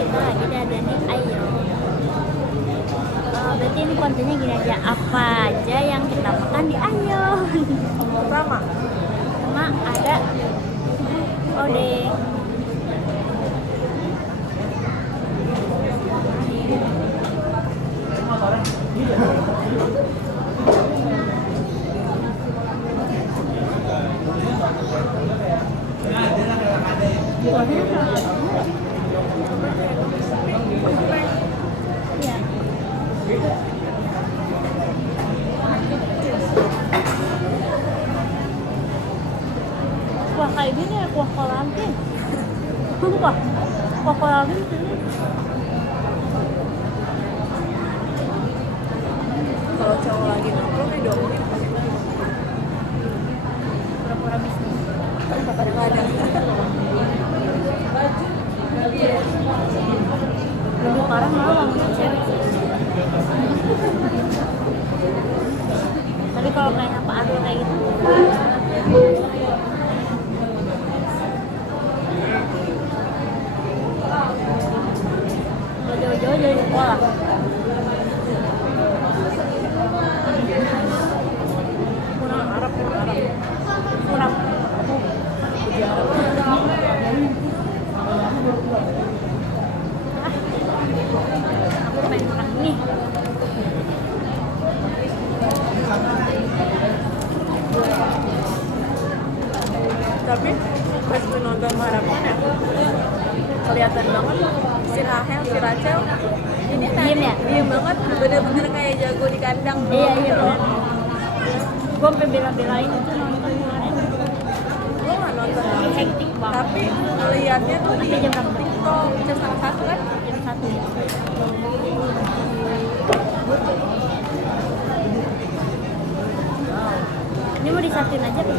kita lagi ada di Ayo. Berarti ini kontennya gini aja, apa aja yang kita makan di Ayo. Pertama Ada odeng, kuah kayak gini ya, kuah kolagen. Kuah kolagen sini. kalau cowok lagi nongkrong nih dong Pura-pura bisnis. kadang-kadang Lebih parah malah ngomongin cewek sih. Tapi kalau kayak apa Arlo kayak gitu, jauh-jauh dari sekolah. kurang Arab Kurang. Aku pengen makan ini. tapi pas nonton maraton ya kelihatan banget si Rahel, si Rachel ini tadi Diem ya? diem banget, bener-bener kayak jago di kandang. Iya benar. Gue sampai bela-belain itu nonton kemarin. Gue nggak nonton Hektik banget. tapi ngeliatnya tuh di Sampai jam berapa? TikTok jam 1 kan. Jam 1. Ini mau disatuin aja tuh.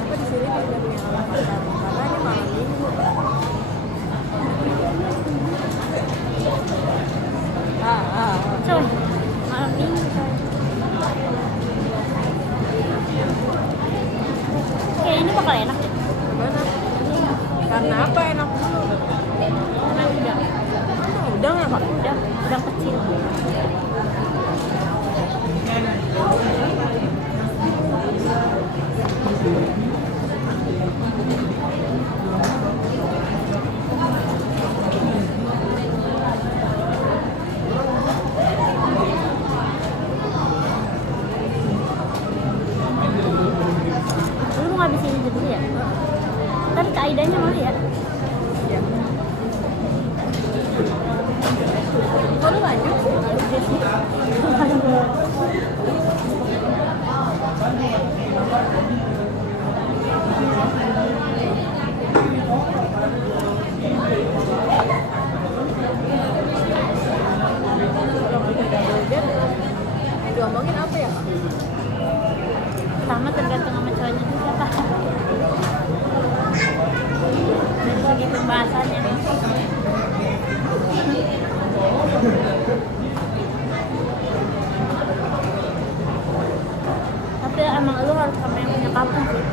Apa di sini tidak punya alamat karena ini malam minggu. Coy, malam minggu coy. Kayak ini bakal enak deh. Gimana? Karena apa enak dulu? Karena Udang ya Pak? udang kecil. Lu mau ngabisin itu dulu ya? Ntar ke Aidanya mau ya? Iya. Kok lu lanjut? Udah sih. Kalau kita double date, yang diomongin apa ya Pak? Pertama tergantung sama cowoknya itu siapa. Dari segi pembahasannya. Tapi emang lu harus sama yang punya kampung sih.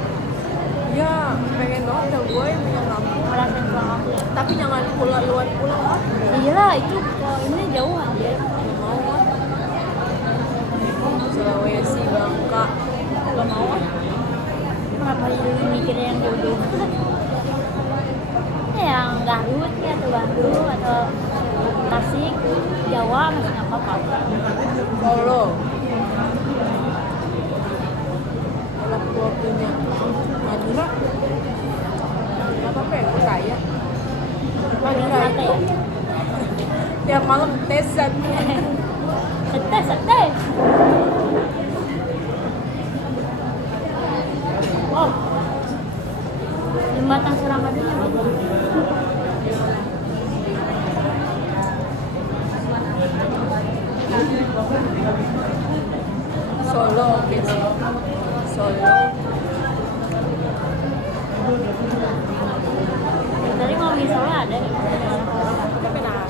Ya, pengen banget ya gue yang punya kampung. Ngerasain pulang kampung ya. Tapi jangan luar pulau ah. Iya itu kalau ini jauh aja. Gak mau ah. Sulawesi, Bangka. Gak mau ah. Kenapa jadi mikirnya yang jauh-jauh? Yang Garut ya, atau Bandung atau Tasik, Jawa masih nggak apa-apa. Solo. Kalau gue punya Madura, nggak apa-apa ya, gue kaya. Madura Sate itu ya? tiap malam tesan. Sate. Oh, jembatan Suramadunya bagus. Solo, oke sih. Solo. Tadi ngomongin soalnya ada nih. Tapi nah,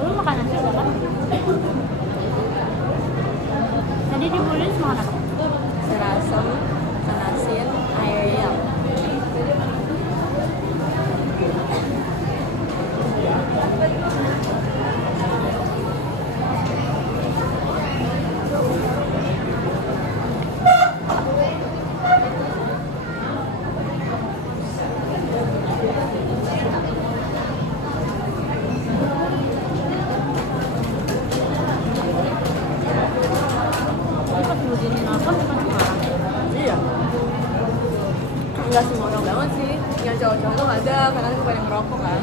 Lu makan nasi udah kan? Tadi dibully semua anak. serasem, asin, ayam. Jadi pas lu gini nelfon depan semua orang. Iya. Enggak semua orang banget sih. Yang cowok-cowok tuh ada, karena kan pada ngerokok kan.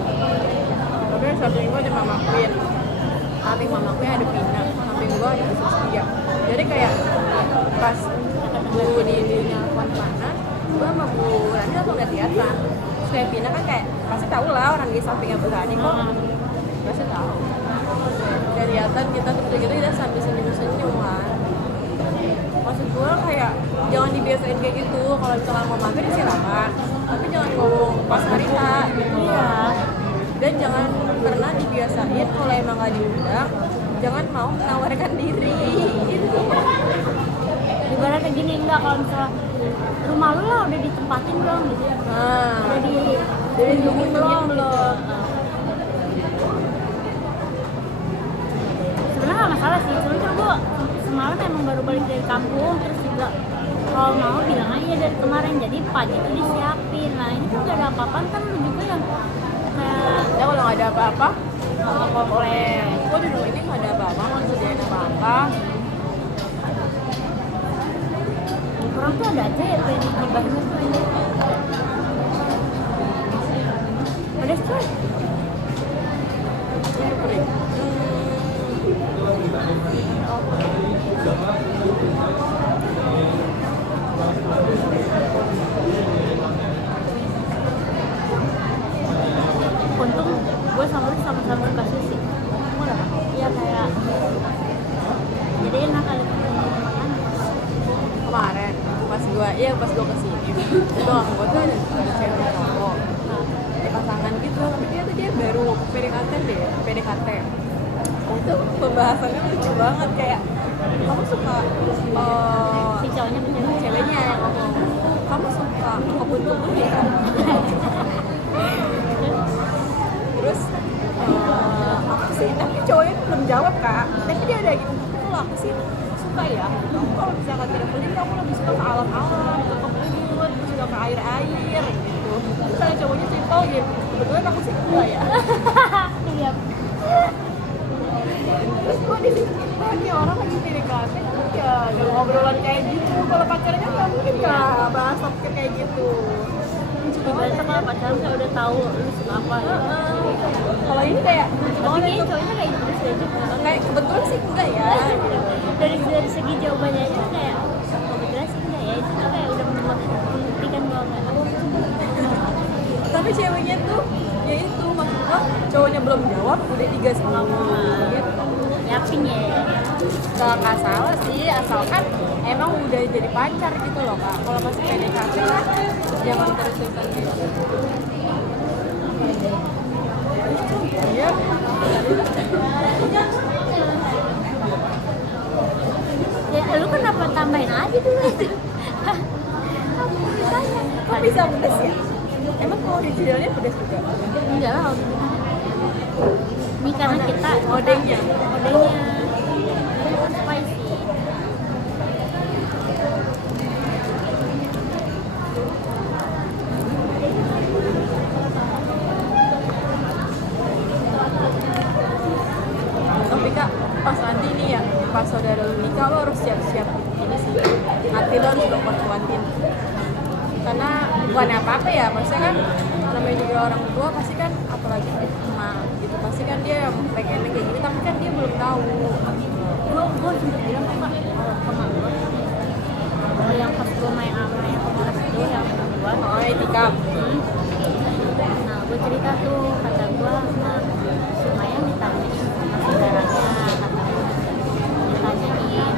Tapi yang satu minggu ada Mama Queen. Samping Mama Queen ada Vina, samping gua ada Susia. Jadi kayak pas Bu Dini nelfon kanan, gua sama Bu Rani langsung lihat-lihatan. Terus kayak Vina kan kayak pasti tahu lah orang di sampingnya Bu Rani kok. Pasti tahu. Lihat-lihatan kita gitu-gitu kita sambil senyum-senyum kan. Maksud gue kayak jangan dibiasain kayak gitu. Kalau misalkan mau mampir silakan, tapi jangan ngomong pas Marita gitu. Iya. Dan jangan pernah dibiasain kalau emang gak diundang, jangan mau menawarkan diri gitu. Ibaratnya gini, enggak kalau misalnya rumah lu lah udah ditempatin belum gitu. Nah, Udah jadi ditungguin belum? belum. Sebenarnya nggak masalah sih, cuma kan gue semalam emang baru balik dari kampung, terus juga kalau mau bilang aja dari kemarin, jadi pagi itu disiapin. Nah ini kan gak ada apa-apa, kan lu juga yang kayak Ya kalau nggak ada apa-apa, nggak komplain. gue di rumah ini nggak ada apa-apa, nggak disediain apa-apa. Orang tuh ada aja ya pengen ngibahin tuh aja. Pedes coy. Untung gue sama lu sama-sama suka sushi. Iya kayak jadi enak ada makan. Kemarin pas gue kesini itu aku tuh ada cewek cowok ada pasangan gitu, tapi dia baru PDKT itu pembahasannya lucu banget. Kayak kamu suka Si cowoknya bener. ceweknya yang ngomong kamu suka kebun-kebun ya. Terus apa sih, tapi cowoknya tuh belum jawab kak, tapi dia ada gitu kalau aku sih suka ya, kamu kalau misalkan tidak kulit kamu lebih suka ke alam-alam, ke kebun, suka ke air-air gitu. Terus ada cowoknya simpel gitu, kebetulan aku sih enggak ya. Iya. Terus gue di situ dia orang lagi PDKT ya ada ngobrolan kayak gitu. Kalau pacarnya nggak mungkin ya bahas topik kayak gitu. Ibaratnya kalau pacaran kayak udah tahu lu suka apa ya. Kalau ini kayak Tapi kayaknya cowoknya kayak gitu sih aja. kayak kebetulan sih enggak ya. Dari segi jawabannya aja kayak kebetulan sih enggak ya. Itu tuh kayak udah membuktikan bahwa enggak tahu. Tapi ceweknya tuh ya itu maksudnya cowoknya belum jawab udah digas gitu. Yapin ya. Gak salah sih, asalkan emang udah jadi pacar gitu loh kak. Kalau masih PDKT lah jangan terus-terusan gitu. Iya. Ya lu kenapa tambahin aja dulu itu? Kok bisa pedes ya? Emang kalau originalnya pedes juga? Enggak lah. Ini karena kita Odengnya. spicy. Tapi kak, pas nanti nih ya, pas saudara lu nikah lo harus siap-siap ini sih. Hati lo harus lo kuat-kuatin. Karena bukan apa-apa ya, maksudnya kan namanya juga orang tua pasti kan, apalagi emak gitu, pasti kan dia yang pengennya kayak gini, tapi kan dia belum tahu. Gue sempet bilang ke mak gue yang pas gue main sama yang kelas itu yang kedua. Oh, itikaf. Nah gue cerita tuh, kata gue nah si Maya ditanyain sama saudaranya, kata gue ditanyain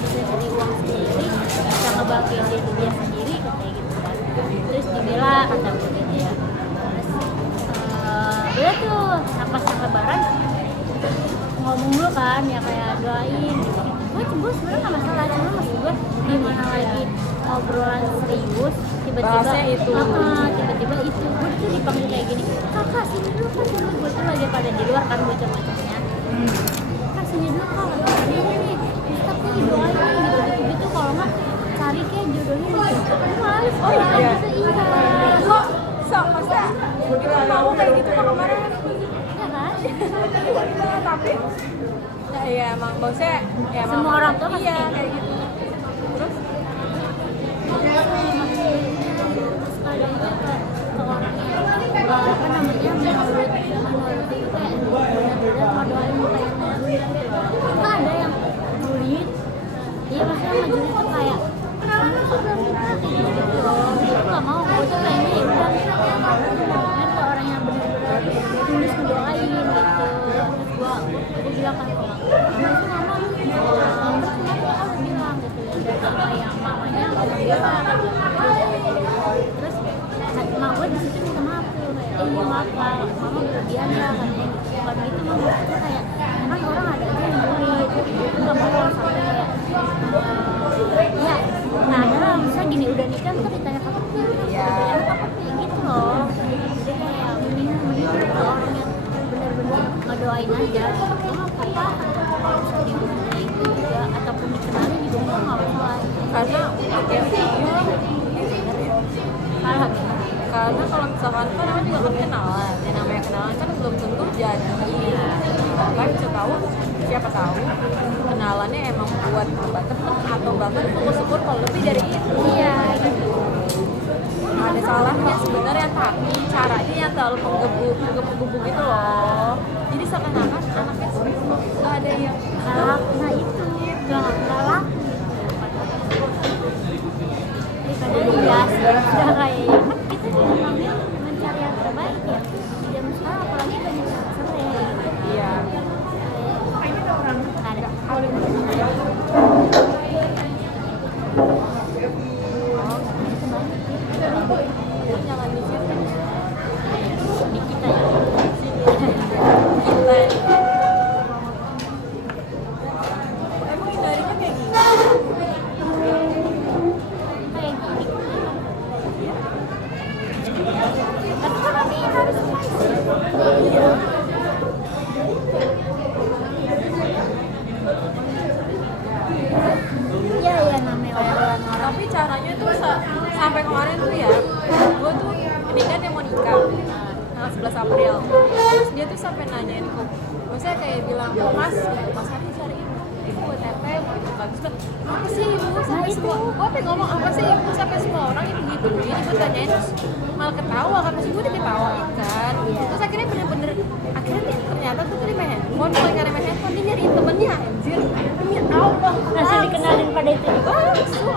bisa cari uang sendiri, bisa ngebahagiain diri dia sendiri katanya gitu kan. Terus dibela kata gue gitu ya. Terus udah tuh pas lebaran ngomong dulu kan ya kayak doain gitu. Gue sebenarnya nggak masalah, cuma maksud gue gimana lagi obrolan serius tiba-tiba tiba-tiba itu gue tuh dipanggil kayak gini, kakak sini dulu kan, dulu gue tuh lagi pada di luar kan bocah-bocahnya, kak sini dulu kak, ini nih Ustaz nih doain nih gitu kalau nggak cari kayak jodohnya gitu. Males iya kok masa kita mau kayak gitu kemarin ya kan. tapi nah, ya emang bosnya ya emang Semua orang tua pasti iya kayak gitu. Terus kadang tuh ke orangnya apa namanya menurut itu kayak benar-benar ngedoain kayaknya itu ada yang julid, iya maksudnya sama julid tuh kayak kamu sudah nikah kayak gitu loh, gue tuh gak mau, gue tuh kayaknya ya udah benar tuh orang yang benar-benar tulus ngedoain gitu. Terus gue bilang kan kalau mama itu mama bilang gitu ya dari sama yang mamanya bilang terus mak gue disitu minta maaf tuh kayak iya maaf pak, mama berlebihan ya katanya gitu. Bukan gitu mama, maksudnya kayak kan orang ada aja yang julid gitu, nggak mau kalau sampai kayak ya nah adalah misalnya gini udah nikah ntar ditanya kakak tuh kakak kayak gitu loh. Jadi kayak mending ke orang yang benar-benar ngedoain aja gitu. Gue nggak apa-apa kalau misalnya dihubungin juga ataupun dikenalin juga gue nggak masalah karena karena kalau misalkan kan namanya juga kan kenalan, yang namanya kenalan kan belum tentu jadi kan bisa tahu siapa tahu kenalannya emang buat tambah temen atau bahkan syukur-syukur kalau lebih dari itu. iya gitu. Ada salahnya sebenarnya tapi caranya yang terlalu menggebu-gebu gitu loh, jadi seakan-akan anaknya nggak ada yang Galak, nah itu galak daripada dia sudah kayak kan kita juga namanya mencari yang terbaik ya di zaman sekarang, apalagi banyak yang cerai gitu. iya Ada jangan di situ di kita ya kita emang hindarinya kayak gini. kayak gini tapi kan nanti harus iya ya namanya obrolan orang. Tapi caranya tuh sampai kemarin tuh ya gue tuh ini kan yang mau nikah tanggal 11 April, terus dia tuh sampai nanyain kok maksudnya kayak bilang mas Hadi cari ibu buat teteh gitu kan, terus apa sih ibu sampai semua gue pengen ngomong apa sih ibu sampai semua orang ibu gitu ini gue tanyain terus malah ketawa kan, maksud gue diketawain kan. Terus akhirnya bener-bener akhirnya dia ternyata tuh terima handphone, bukan karena main handphone dia nyariin temennya anjir demi Allah langsung dikenalin pada itu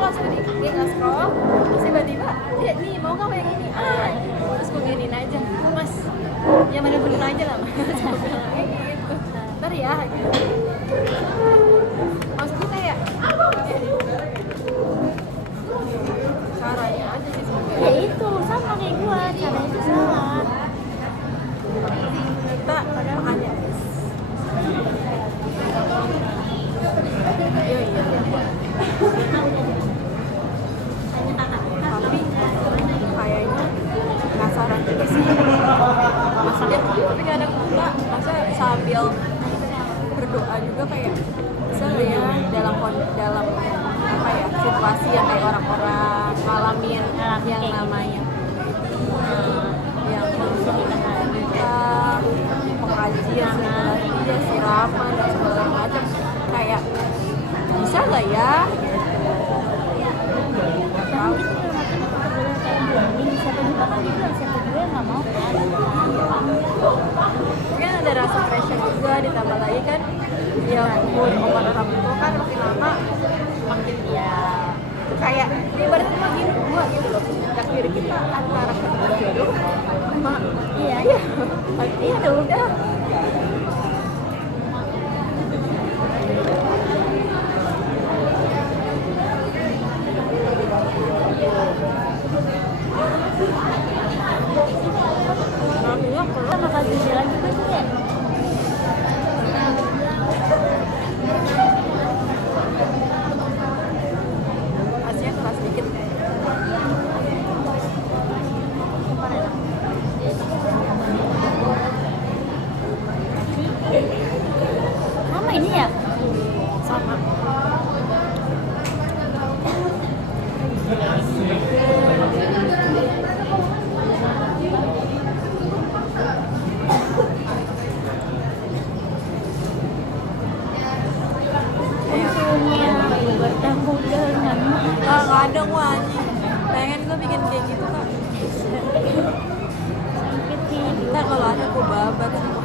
langsung dia nggak scroll terus tiba-tiba dia nih mau nggak kayak gini terus gue giniin aja mas ya bener-bener aja lah mas gue bilang gitu ntar ya gitu. Maksudnya kayak caranya aja sih sebenarnya ya itu sama kayak gua, cara itu salah. kita makanya iya tapi kayaknya penasaran juga sih maksudnya tapi kadang juga masa sambil berdoa juga kayak bisa nggak ya dalam apa ya situasi yang kayak orang-orang ngalamin yang namanya yang nikah pengajian siraman dan segala macam kayak bisa nggak ya Dan mungkin itu dalam hati kita benar kayak ngalamin, siapa juga kan siapa juga yang nggak mau kan. kan ada rasa pressure juga ditambah lagi kan ya umur orang tua kan makin lama makin ya kayak ibaratnya makin tua gitu loh takdir kita antara ketemu jodoh sama Iya pasti ya udah ini ya sama. untungnya bertemu dengan Nggak ada gua anjing. Pengen gue bikin kayak gitu kak. sakit hidup. Ntar kalau ada gue babat semua.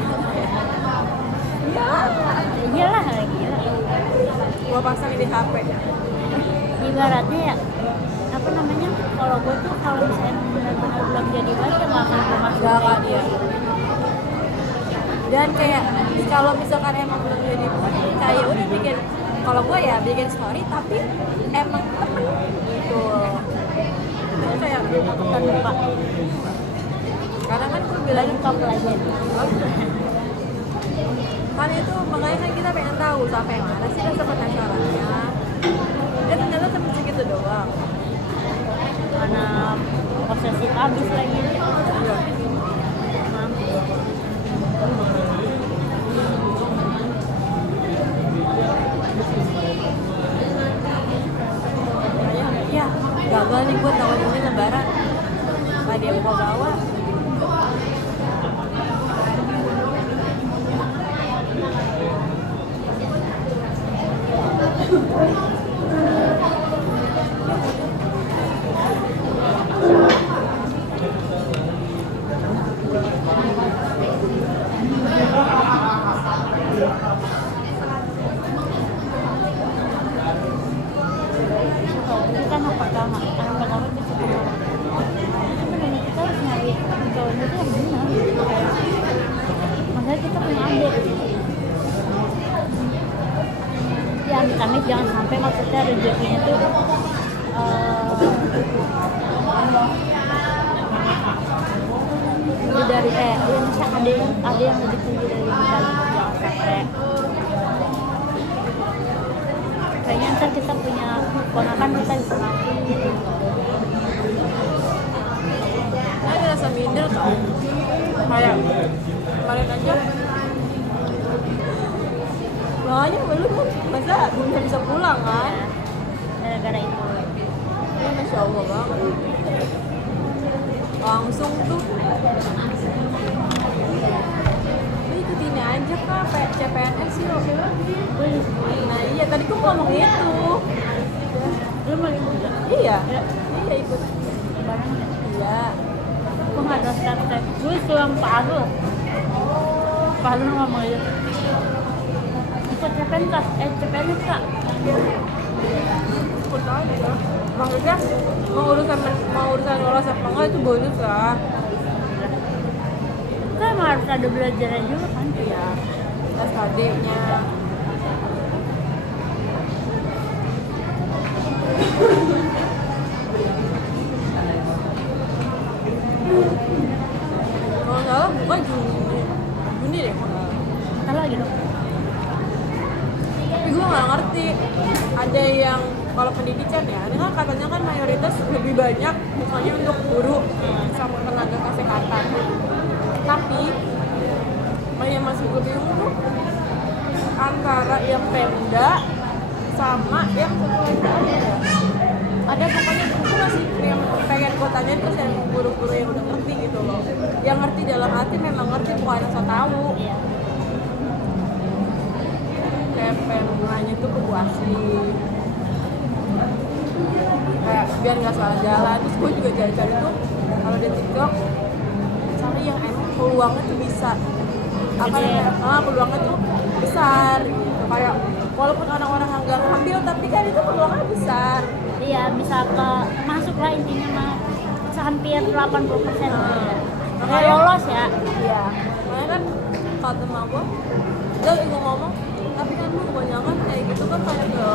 Iyalah gila. Gue pasang di HP. Ibaratnya ya apa namanya, kalau gue tuh kalau misalnya benar-benar belum jadi baca nggak akan gue masuk Gak kayak kan ya. Dan kayak kalau misalkan emang belum jadi kayak udah bikin, kalau gue ya bikin story tapi emang temen gitu. Jadi kayak bukan lupa karena kan gue bilang top legend. kan itu makanya kan kita pengen tahu sampai mana sih rasa penasarannya. Ternyata sampai segitu doang. Mana posesif abis lagi. Ya gagal nih gue tahun ini lebaran gak ada yang mau bawa. Itu kan apa pertama itu sebenarnya kita harus nyari gaun itu yang benar. Makanya kita punya adik. Ya amit-amit jangan sampai maksudnya rezekinya tuh lebih dari ya misalnya ada yang lebih tinggi dari kita gitu. Jangan sampai kayaknya ntar kita punya ponakan kita bisa mati gitu. Saya rasa minder kan kayak kemarin aja makanya belum kan masa belum bisa pulang kan Gara-gara itu ya Masya Allah banget langsung tuh lu ikutin aja kak CPNS yuk. Nah iya tadi gue ngomong itu lu mau ikut juga? iya Ya, iya ikut bareng ya? iya Aku nggak ada step-step gue sulam Pak Arul ngomong aja ikut CPNS kak ikut aja maksudnya mau urusan lolos apa enggak itu bonus lah kan harus ada belajarnya juga kan iya SKD-nya kalau nggak salah buka Juni deh kalau nggak salah. ntar lagi dong Tapi gue nggak ngerti ada yang kalau pendidikan ya ini kan katanya kan mayoritas lebih banyak misalnya untuk guru sama tenaga kesehatan tapi yang masih gue bingung tuh antara yang Pemda sama yang ada pokoknya itu masih yang pengen gue tanyain terus yang guru-guru yang udah ngerti gitu loh yang ngerti dalam hati memang ngerti bukan asal tahu iya kayak pengen nanya tuh buku asli kayak biar nggak salah jalan terus gue juga cari-cari tuh kalau di TikTok cari yang emang peluangnya tuh bisa apa namanya peluangnya tuh besar gitu kayak walaupun orang-orang nggak ngambil tapi kan itu peluangnya besar iya bisa masuk lah intinya mah hampir 80% Makanya- lolos ya iya makanya kan kalau teman gue dia juga ngomong tapi kan lu kebanyakan kayak gitu kan kayak ke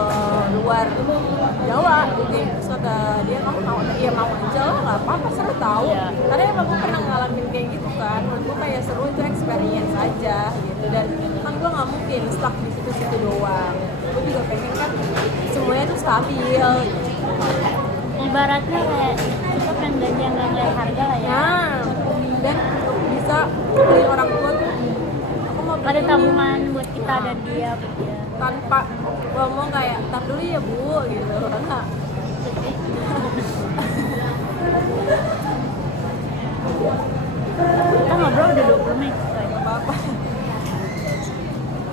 luar Jawa gitu terus kata dia kamu mau iya mau aja lah nggak apa-apa seru tahu Iya. karena emang gue pernah ngalamin kayak gitu kan menurut gue kayak seru itu experience aja gitu dan kan gue nggak mungkin stuck di situ-situ doang gue juga pengen kan semuanya tuh stabil ibaratnya kayak kita pengen gaji yang gak ngeliat harga lah ya nah dan bisa beli orang tua tuh aku mau beli ada tabungan buat kita dan dia buat dia. tanpa ngomong kayak tar dulu ya bu gitu. Nah, Kita ngobrol udah 20 menit. nggak apa-apa.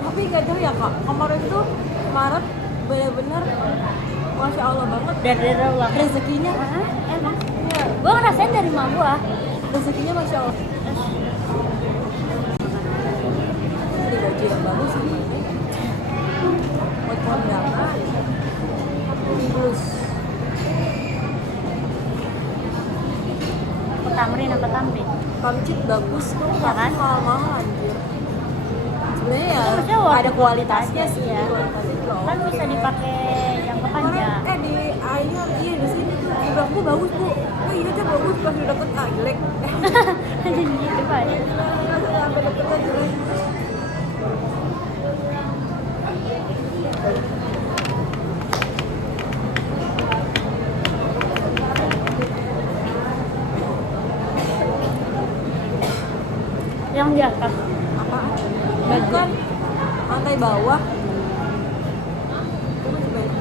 Tapi gak tahu ya kak, kemarin tuh Maret bener-bener masya Allah banget Dari ulang. rezekinya. Emang. Iya, Gue ngerasain dari emak gue. rezekinya masya Allah. Ini gaji yang bagus sih ini. Buat kondangan. Terus Tamrin apa tamrin? pamcit bagus tuh, Iya kan? mahal-mahal anjir. Sebenarnya ya Maksudnya worth ada it kualitasnya aja sih ya. kualitasnya juga Kan oke. bisa dipakai jangka Kemarin panjang. di Ayam, iya di sini tuh udah bu bagus bu. Oh iya tuh bagus pas udah dapet jelek. Jadi gitu kan. Sampai dapetnya jelek. Yang di atas. Apaan? Bukan lantai bawah. Itu masih banyak.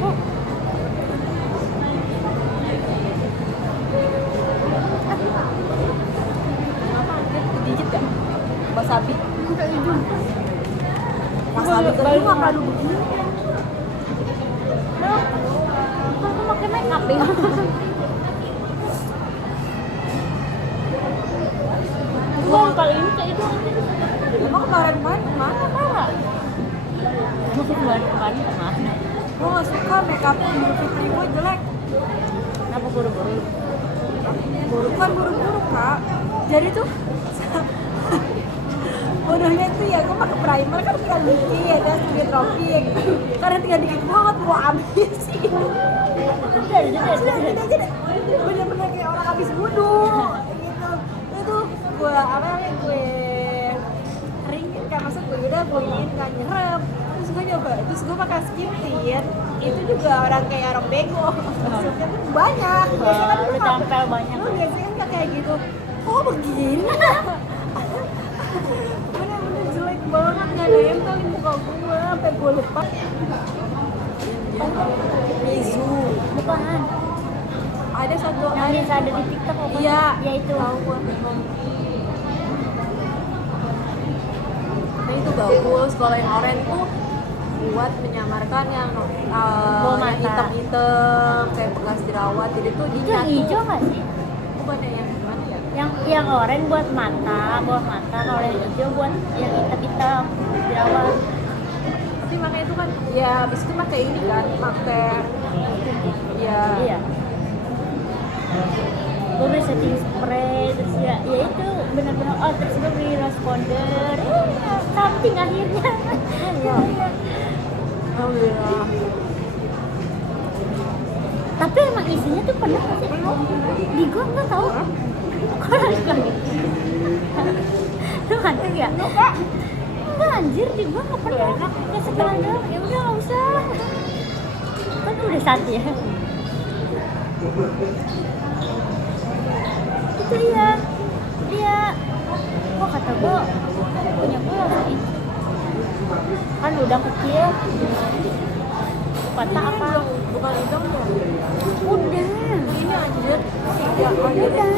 Oh, Apa anjir? Digigit gak? Wasabi. enggak hijau. Wasabi kan Baru lu makan makan. Loh, kan aku pakai make up ya. Gua kali ini kayak itu aja. Emang kemarin-kemarin kemana? Parah. Aku kemarin kemana? Gue gak suka make up Idul Fitri gue jelek. Kenapa buru-buru? Bukan buru-buru kak. Jadi tuh bodohnya tuh ya gue pakai primer kan tinggal dikit ya sedikit tropik. Karena tinggal dikit banget gue habis sih. Sudah kita aja bener-bener kayak orang habis wudhu gitu. Itu gue apa namanya gue keringin kan, maksud gue udah gue ingin kan nyerep. Terus gue nyoba, terus gue pakai skin tint. Itu juga orang kayak orang bego. Maksudnya tuh banyak. Biasanya kan Lu tampil banyak. lu biasanya kan kayak gitu. Oh begini. Bener-bener jelek banget, gak nempel di muka gue sampai gue lupa. Mizu. Bukan. Ada satu Yang biasa ada di TikTok apa? Iya. Ya itu. Tahu gue. Nah itu bagus. Kalau yang oranye tuh buat menyamarkan yang Bawah yang mata. hitam-hitam kayak bekas jerawat. Jadi tuh Itu yang hijau nggak sih? bukannya yang gimana ya? Yang oranye buat mata, bawah mata. Kalau yang hijau buat yang hitam-hitam, jerawat. Tapi makanya itu kan ya habis itu pakai ini kan, pakai ya Iya. Gue beli setting spray, terus ya itu benar-benar terus gue beli responder, something akhirnya. Iya. Alhamdulillah. Tapi emang isinya tuh penuh nggak sih? Di gue nggak tahu. Kok langsung gitu? Lu ngantuk ya? Enggak anjir, di gue nggak pernah. Kayak setengah doang, ya udah nggak usah. Kan udah satu ya. Itu dia kok kata gue punya gue langsung kan udah kecil patah apa Bukan itu ya. udah Ini anjir. Ya anjir. udah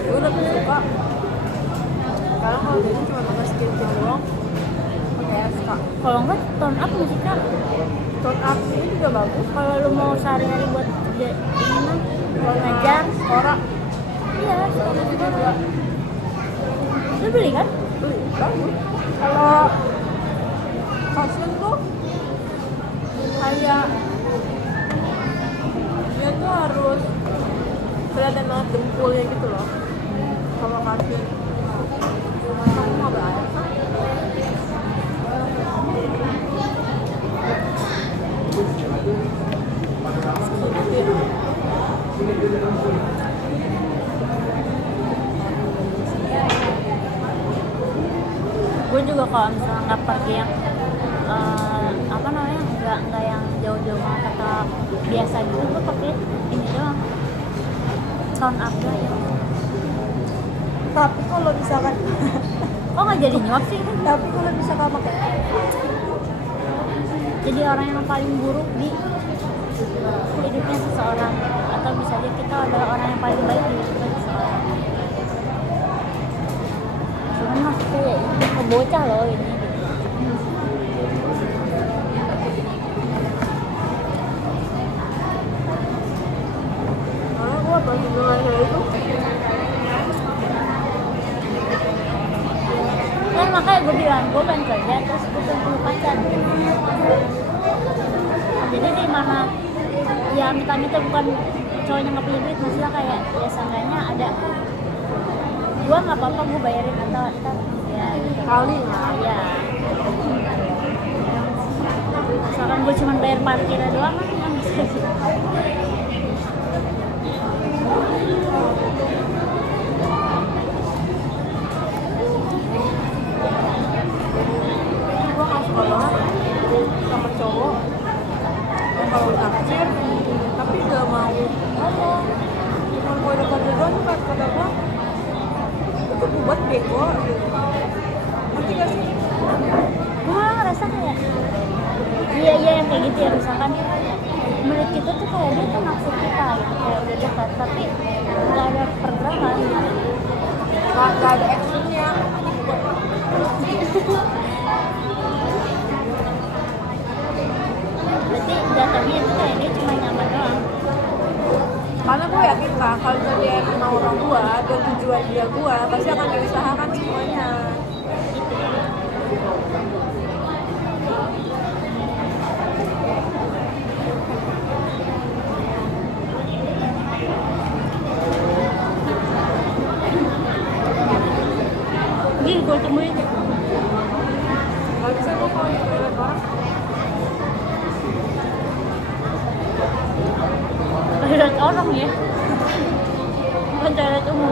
Gue lebih suka sekarang kalau jadi cuma pakai skincare doang, pakai SK. kalau enggak tone up musik kak Tone up ini juga bagus. kalau lu mau sehari-hari buat kerja ini mah kalau ngajar Orang iya itu juga lu beli kan bagus. Kalau fashion tuh kayak dia tuh harus kelihatan banget dempulnya gitu loh. Kalau fashion kamu mau bayar kan? gue juga kalau misalnya nggak pergi yang apa namanya nggak nggak yang jauh-jauh banget atau biasa gitu, gue pakai ini doang, tone up doang ya. Tapi kalau misalkan Kok nggak jadi nyuap sih? tapi kalau misalkan pakai Jadi orang yang paling buruk di hidupnya seseorang, atau bisa jadi kita adalah orang yang paling baik di hidupnya seseorang. Cuman maksudnya ya ini kebocah loh ini. Karena gue pas hubungan kayak itu Kan makanya gue bilang gue pengen kerja terus gue pengen punya pacar. Jadi di mana ya minta-minta bukan cowoknya nggak punya duit, maksudnya kayak ya seenggaknya ada, gue nggak apa-apa gue bayarin atau ntar ya gitu kali lah. ya. Misalkan gue cuma bayar parkirnya doang kan bisa sih. Gue nggak suka banget sama cowok yang kalau naksir tapi gak mau ngomong, cuma gue dekat doang kata gue itu buat bego gitu. Ngerti gak sih? Gue malah ngerasa kayak iya yang kayak gitu ya, misalkan menurut kita tuh kayak dia tuh naksir kita gitu, kayak udah dekat tapi nggak ada pergerakan gitu. Gak ada actionnya. Berarti jatuhnya itu kayak dia cuma nyaman doang. Karena gue yakin lah kalau dia mau orang gue dan tujuan dia gue pasti akan diusahakan semuanya. Jadi gue temuin Gak bisa gue kalau ngeliat orang toilet orang ya, bukan toilet umum.